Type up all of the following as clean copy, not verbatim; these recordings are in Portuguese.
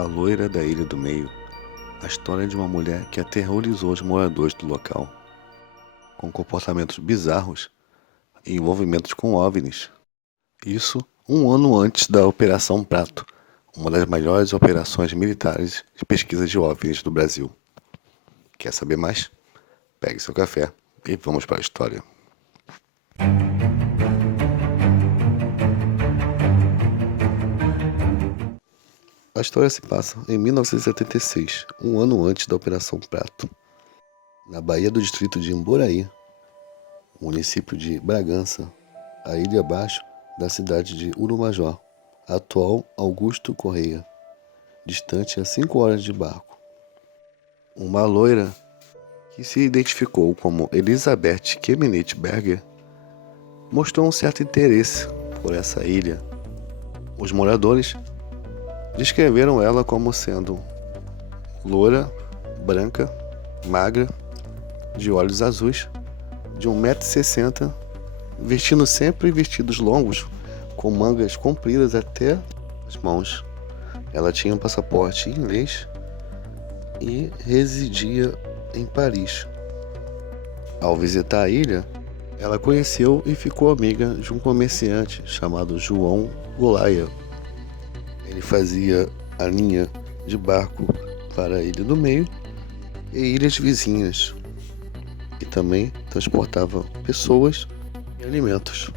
A Loira da Ilha do Meio, a história de uma mulher que aterrorizou os moradores do local, com comportamentos bizarros e envolvimentos com OVNIs. Isso um ano antes da Operação Prato, uma das maiores operações militares de pesquisa de OVNIs do Brasil. Quer saber mais? Pegue seu café e vamos para a história. A história se passa em 1976, um ano antes da Operação Prato, na Baía do distrito de Imboraí, município de Bragança, a ilha abaixo da cidade de Urumajó, atual Augusto Correia, distante a 5 horas de barco. Uma loira que se identificou como Elizabeth Kemenit Berger mostrou um certo interesse por essa ilha. Os moradores descreveram ela como sendo loira, branca, magra, de olhos azuis, de 1,60 m, vestindo sempre vestidos longos, com mangas compridas até as mãos. Ela tinha um passaporte inglês e residia em Paris. Ao visitar a ilha, ela conheceu e ficou amiga de um comerciante chamado João Golaia. Ele fazia a linha de barco para a Ilha do Meio e ilhas vizinhas, e também transportava pessoas e alimentos.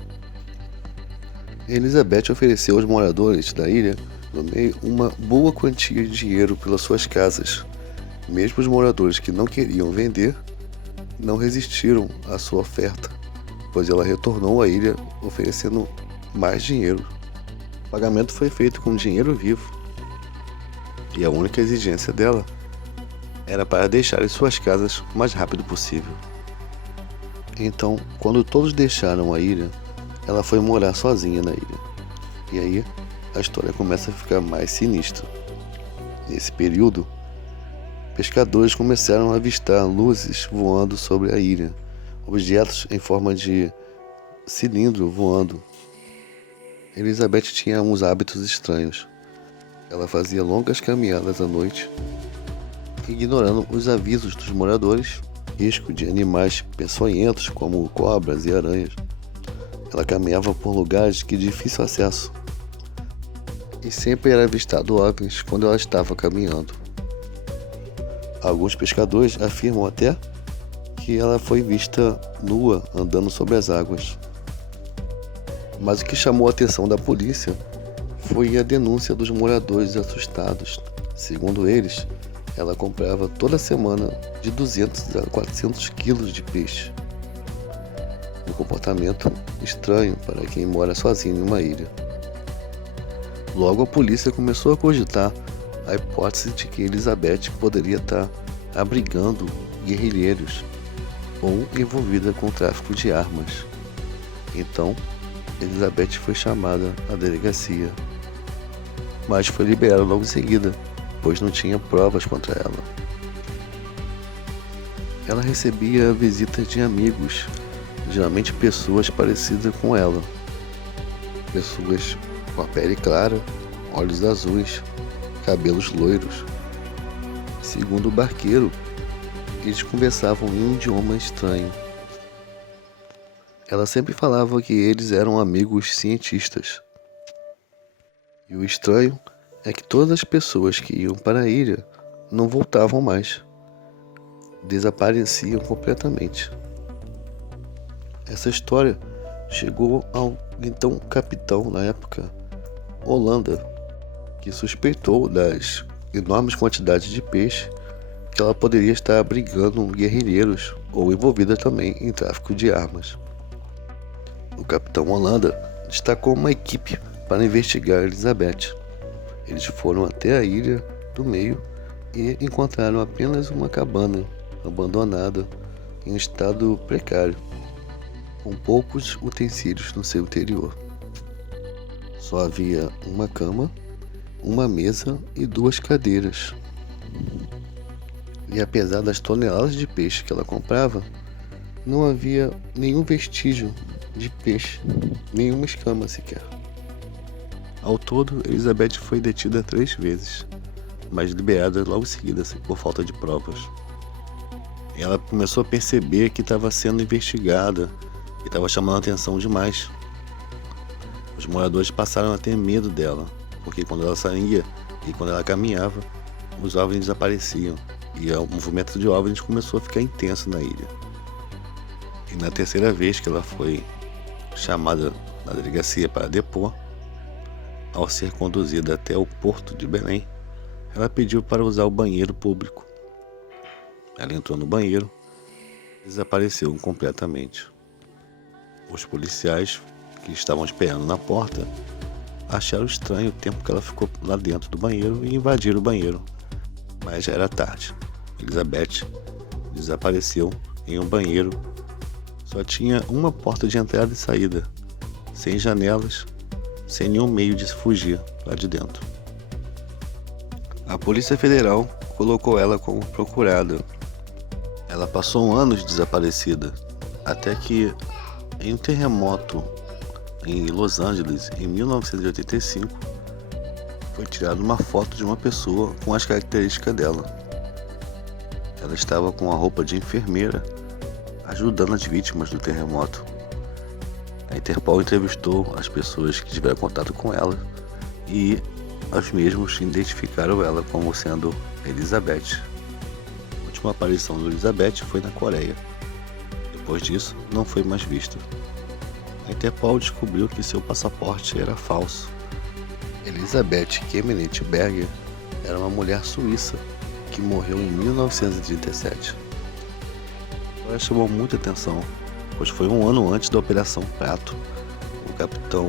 Elizabeth ofereceu aos moradores da Ilha do Meio uma boa quantia de dinheiro pelas suas casas. Mesmo os moradores que não queriam vender não resistiram à sua oferta, pois ela retornou à ilha oferecendo mais dinheiro. O pagamento foi feito com dinheiro vivo, e a única exigência dela era para deixar suas casas o mais rápido possível. Então, quando todos deixaram a ilha, ela foi morar sozinha na ilha. E aí, a história começa a ficar mais sinistra. Nesse período, pescadores começaram a avistar luzes voando sobre a ilha, objetos em forma de cilindro voando. Elizabeth tinha uns hábitos estranhos. Ela fazia longas caminhadas à noite, ignorando os avisos dos moradores, risco de animais peçonhentos como cobras e aranhas. Ela caminhava por lugares de difícil acesso e sempre era avistado OVNIs quando ela estava caminhando. Alguns pescadores afirmam até que ela foi vista nua andando sobre as águas. Mas o que chamou a atenção da polícia foi a denúncia dos moradores assustados. Segundo eles, ela comprava toda semana de 200 a 400 quilos de peixe. Um comportamento estranho para quem mora sozinho em uma ilha. Logo a polícia começou a cogitar a hipótese de que Elizabeth poderia estar abrigando guerrilheiros ou envolvida com o tráfico de armas. Então, Elizabeth foi chamada à delegacia, mas foi liberada logo em seguida, pois não tinha provas contra ela. Ela recebia visitas de amigos, geralmente pessoas parecidas com ela, pessoas com a pele clara, olhos azuis, cabelos loiros. Segundo o barqueiro, eles conversavam em um idioma estranho. Ela sempre falava que eles eram amigos cientistas. E o estranho é que todas as pessoas que iam para a ilha não voltavam mais. Desapareciam completamente. Essa história chegou ao então capitão na época, Holanda, que suspeitou das enormes quantidades de peixe que ela poderia estar abrigando guerrilheiros ou envolvida também em tráfico de armas. O capitão Holanda destacou uma equipe para investigar Elizabeth. Eles foram até a Ilha do Meio e encontraram apenas uma cabana abandonada em estado precário, com poucos utensílios no seu interior. Só havia uma cama, uma mesa e 2 cadeiras. E apesar das toneladas de peixe que ela comprava, não havia nenhum vestígio de peixe, nenhuma escama sequer. Ao todo, Elizabeth foi detida 3 vezes, mas liberada logo em seguida, assim, por falta de provas. Ela começou a perceber que estava sendo investigada e estava chamando a atenção demais. Os moradores passaram a ter medo dela, porque quando ela saía e quando ela caminhava, os OVNIs desapareciam e o movimento de OVNIs começou a ficar intenso na ilha. E na terceira vez que ela foi chamada na delegacia para depor, ao ser conduzida até o porto de Belém, ela pediu para usar o banheiro público. Ela entrou no banheiro e desapareceu completamente. Os policiais que estavam esperando na porta acharam estranho o tempo que ela ficou lá dentro do banheiro e invadiram o banheiro. Mas já era tarde. Elizabeth desapareceu em um banheiro. Só tinha uma porta de entrada e saída, sem janelas, sem nenhum meio de fugir lá de dentro. A Polícia Federal colocou ela como procurada. Ela passou anos desaparecida, até que em um terremoto em Los Angeles, em 1985, foi tirada uma foto de uma pessoa com as características dela. Ela estava com a roupa de enfermeira, ajudando as vítimas do terremoto. A Interpol entrevistou as pessoas que tiveram contato com ela e os mesmos identificaram ela como sendo Elizabeth. A última aparição de Elizabeth foi na Coreia. Depois disso, não foi mais vista. A Interpol descobriu que seu passaporte era falso. Elizabeth Kemnitz-Berger era uma mulher suíça que morreu em 1937. Ela chamou muita atenção, pois foi um ano antes da Operação Prato. O capitão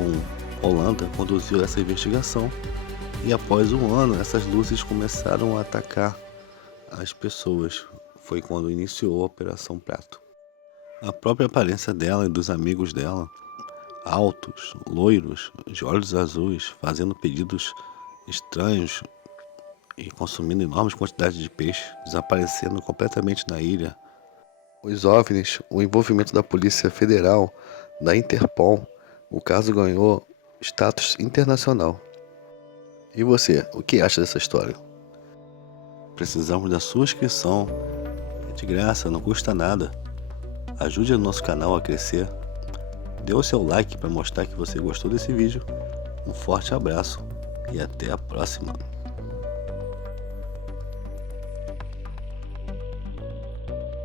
Holanda conduziu essa investigação e após um ano essas luzes começaram a atacar as pessoas. Foi quando iniciou a Operação Prato. A própria aparência dela e dos amigos dela, altos, loiros, de olhos azuis, fazendo pedidos estranhos e consumindo enormes quantidades de peixe, desaparecendo completamente na ilha. Os OVNIs, o envolvimento da Polícia Federal, da Interpol, o caso ganhou status internacional. E você, o que acha dessa história? Precisamos da sua inscrição, é de graça, não custa nada. Ajude o nosso canal a crescer. Dê o seu like para mostrar que você gostou desse vídeo. Um forte abraço e até a próxima.